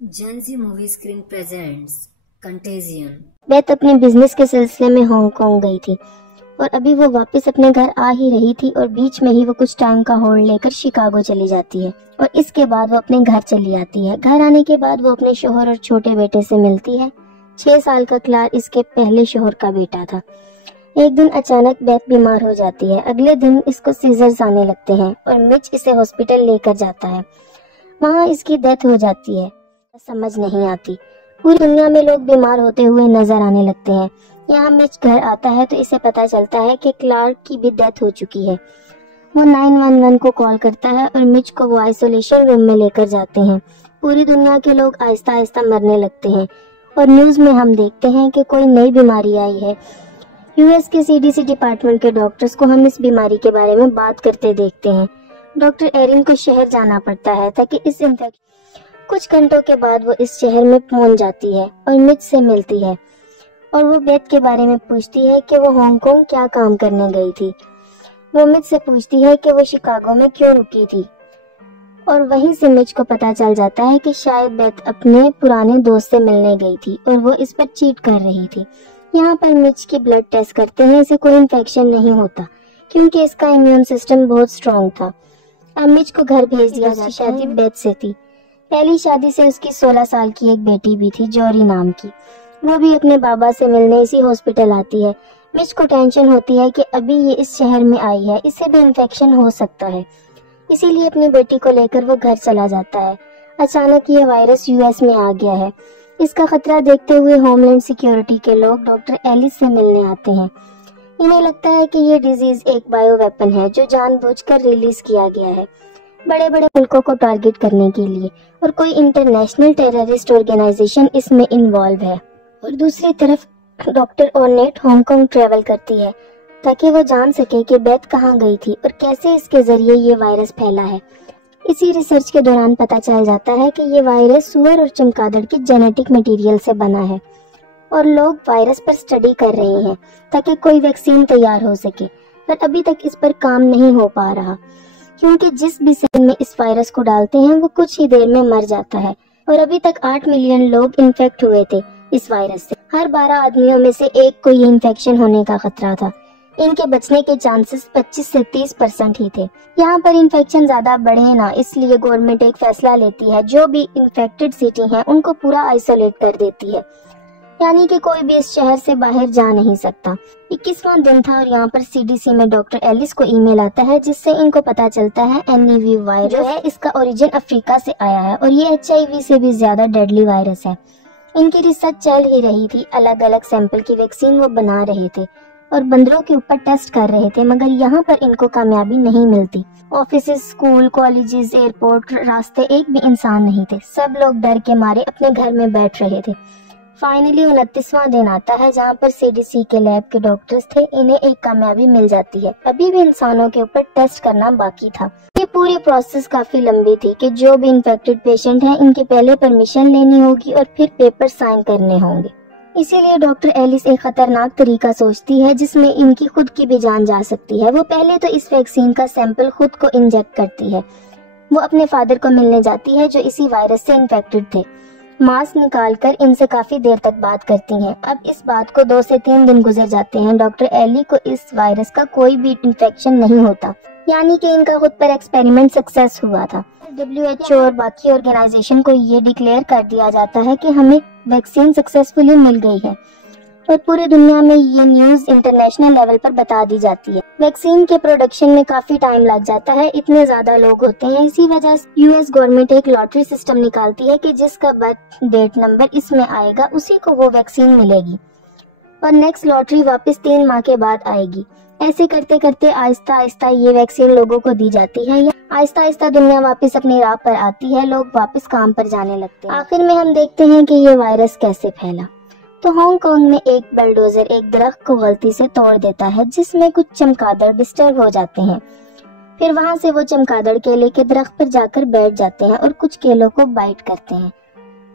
Gen Z movie screen presents contagion. Beth अपने business के सिलसिले में हांगकांग गई थी और अभी वो वापस अपने घर आ ही रही थी और बीच में ही वो कुछ टाइम का होल्ड लेकर शिकागो चली जाती है और इसके बाद वो अपने घर चली आती है। घर आने के बाद वो अपने शोहर और छोटे बेटे से मिलती है। 6 साल का क्लार इसके पहले शोहर का बेटा था। एक दिन अचानक बेथ बीमार हो जाती है। अगले दिन इसको सीजर्स आने लगते हैं और मिच इसे हॉस्पिटल लेकर जाता है। वहाँ इसकी डेथ हो जाती है। समझ नहीं आती, पूरी दुनिया में लोग बीमार होते हुए नजर आने लगते हैं। यहाँ मिच घर आता है तो इसे पता चलता है कि क्लार्क की भी डेथ हो चुकी है। वो 911 को कॉल करता है और मिच को वो आइसोलेशन रूम में लेकर जाते हैं। पूरी दुनिया के लोग आहिस्ता आहिस्ता मरने लगते हैं और न्यूज में हम देखते हैं कि कोई नई बीमारी आई है। यूएस के सीडीसी डिपार्टमेंट के डॉक्टर्स को हम इस बीमारी के बारे में बात करते देखते हैं। डॉक्टर एरिन को शहर जाना पड़ता है ताकि इस इन्फेक्शन। कुछ घंटों के बाद वो इस शहर में पहुंच जाती है और मिच से मिलती है और वो बेथ के बारे में पूछती है कि वो हांगकांग क्या काम करने गई थी। वो मिच से पूछती है कि वो शिकागो में क्यों रुकी थी और वहीं से मिच को पता चल जाता है कि शायद बेथ अपने पुराने दोस्त से मिलने गई थी और वो इस पर चीट कर रही थी। यहाँ पर मिच की ब्लड टेस्ट करते हैं। इसे कोई इन्फेक्शन नहीं होता क्योंकि इसका इम्यून सिस्टम बहुत स्ट्रॉन्ग था। अब मिच को घर भेज दिया जाता है। शादी बेथ से थी। पहली शादी से उसकी 16 साल की एक बेटी भी थी, जोरी नाम की। वो भी अपने बाबा से मिलने इसी हॉस्पिटल आती है। मिच को टेंशन होती है कि अभी ये इस शहर में आई है, इससे भी इन्फेक्शन हो सकता है, इसीलिए अपनी बेटी को लेकर वो घर चला जाता है। अचानक ये वायरस यूएस में आ गया है। इसका खतरा देखते हुए होमलैंड सिक्योरिटी के लोग डॉक्टर एलिस से मिलने आते हैं। इन्हें लगता है कि ये डिजीज एक बायो वेपन है जो जानबूझकर रिलीज किया गया है बड़े बड़े मुल्कों को टारगेट करने के लिए और कोई इंटरनेशनल टेररिस्ट ऑर्गेनाइजेशन इसमें इन्वॉल्व है। और दूसरी तरफ डॉक्टर ऑर्नेट हांगकांग ट्रेवल करती है ताकि वो जान सके कि बेथ कहाँ गई थी और कैसे इसके जरिए ये वायरस फैला है। इसी रिसर्च के दौरान पता चल जाता है कि ये वायरस सुअर और चमगादड़ की जेनेटिक मटेरियल से बना है और लोग वायरस पर स्टडी कर रहे हैं ताकि कोई वैक्सीन तैयार हो सके, पर अभी तक इस पर काम नहीं हो पा रहा क्योंकि जिस भी सेल में इस वायरस को डालते हैं वो कुछ ही देर में मर जाता है और अभी तक 8 मिलियन लोग इन्फेक्ट हुए थे इस वायरस से। हर 12 आदमियों में से एक को ये इन्फेक्शन होने का खतरा था। इनके बचने के चांसेस 25 से 30% ही थे। यहाँ पर इन्फेक्शन ज्यादा बढ़े ना, इसलिए गवर्नमेंट एक फैसला लेती है, जो भी इन्फेक्टेड सिटी हैं उनको पूरा आइसोलेट कर देती है, यानी कि कोई भी इस शहर से बाहर जा नहीं सकता। 21वां दिन था और यहाँ पर सीडीसी में डॉक्टर एलिस को ईमेल आता है जिससे इनको पता चलता है एनईवी वायरस जो है इसका ओरिजिन अफ्रीका से आया है और ये एचआईवी से भी ज्यादा डेडली वायरस है। इनकी रिसर्च चल ही रही थी, अलग अलग सैंपल की वैक्सीन वो बना रहे थे और बंदरों के ऊपर टेस्ट कर रहे थे, मगर यहाँ पर इनको कामयाबी नहीं मिलती। ऑफिस, स्कूल, कॉलेजेस, एयरपोर्ट, रास्ते, एक भी इंसान नहीं थे। सब लोग डर के मारे अपने घर में बैठ रहे थे। फाइनली 29वां दिन आता है जहाँ पर सीडीसी के लैब के डॉक्टर्स थे। इन्हें एक कामयाबी मिल जाती है। अभी भी इंसानों के ऊपर टेस्ट करना बाकी था। ये पूरी प्रोसेस काफी लंबी थी कि जो भी इन्फेक्टेड पेशेंट हैं इनके पहले परमिशन लेनी होगी और फिर पेपर साइन करने होंगे। इसीलिए डॉक्टर एलिस एक खतरनाक तरीका सोचती है जिसमें इनकी खुद की भी जान जा सकती है। वो पहले तो इस वैक्सीन का सैंपल खुद को इंजेक्ट करती है। वो अपने फादर को मिलने जाती है जो इसी वायरस से इन्फेक्टेड थे। मास्क निकालकर इनसे काफी देर तक बात करती हैं। अब इस बात को 2 से 3 दिन गुजर जाते हैं। डॉक्टर एली को इस वायरस का कोई भी इन्फेक्शन नहीं होता, यानी कि इनका खुद पर एक्सपेरिमेंट सक्सेस हुआ था। WHO और बाकी ऑर्गेनाइजेशन को ये डिक्लेयर कर दिया जाता है कि हमें वैक्सीन सक्सेसफुली मिल गई है और पूरी दुनिया में ये न्यूज इंटरनेशनल लेवल पर बता दी जाती है। वैक्सीन के प्रोडक्शन में काफी टाइम लग जाता है, इतने ज्यादा लोग होते हैं। इसी वजह से यूएस गवर्नमेंट एक लॉटरी सिस्टम निकालती है कि जिसका बर्थ डेट नंबर इसमें आएगा उसी को वो वैक्सीन मिलेगी और नेक्स्ट लॉटरी वापस 3 माह के बाद आएगी। ऐसे करते करते आहिस्ता आहिस्ता ये वैक्सीन लोगों को दी जाती है। आहिस्ता आहिस्ता दुनिया वापस अपनी राह पर आती है, लोग वापस काम पर जाने लगते हैं। आखिर में हम देखते हैं कि ये वायरस कैसे फैला। तो हांगकांग में एक बुलडोजर एक दरख्त को गलती से तोड़ देता है जिसमें कुछ चमगादड़ डिस्टर्ब हो जाते हैं। फिर वहां से वो चमगादड़ केले के दरख्त पर जाकर बैठ जाते हैं और कुछ केलों को बाइट करते हैं।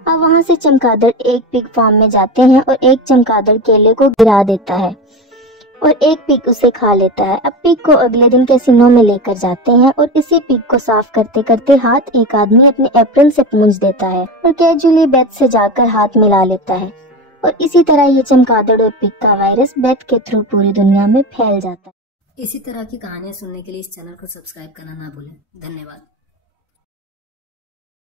अब वहां से चमगादड़ एक पिग फार्म में जाते हैं और एक चमगादड़ केले को गिरा देता है। और एक पिग उसे खा लेता है। अब पिग को अगले दिन कैसीनो में लेकर जाते हैं और इसी पिग को साफ करते करते हाथ एक आदमी अपने एप्रन से पूंछ देता है और कैजुअली बेथ से जाकर हाथ मिला लेता है और इसी तरह ये चमगादड़ और पिग का वायरस बेथ के थ्रू पूरी दुनिया में फैल जाता है। इसी तरह की कहानियाँ सुनने के लिए इस चैनल को सब्सक्राइब करना ना भूलें। धन्यवाद।